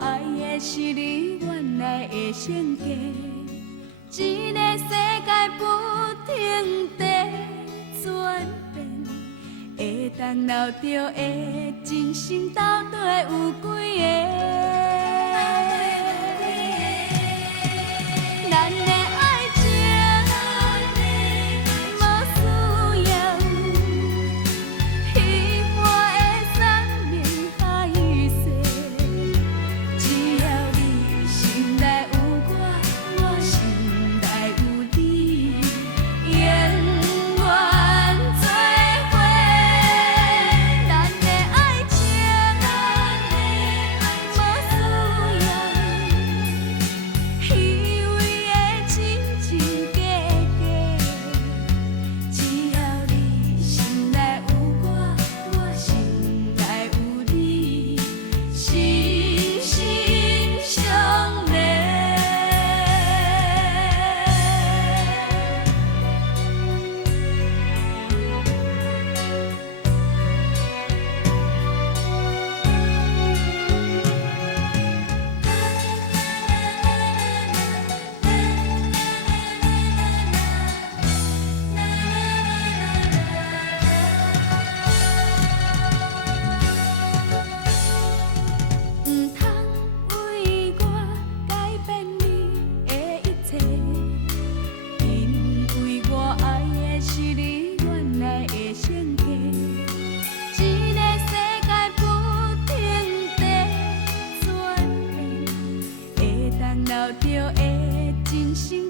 爱的是你原来的性格。这个世界不停地转变，会当留着的真心到底有几个？咱的爱情无需要虚幻的三面海誓，只要你心内有我，我心内有你，永远做伙。咱的爱情无需要虚伪的真真假假，只要你心内有我，我心内有你，心心相连。唔通为我改变你的一切，因为我爱的是你原来的性格。这个世界不停地转变，会当留着的真心。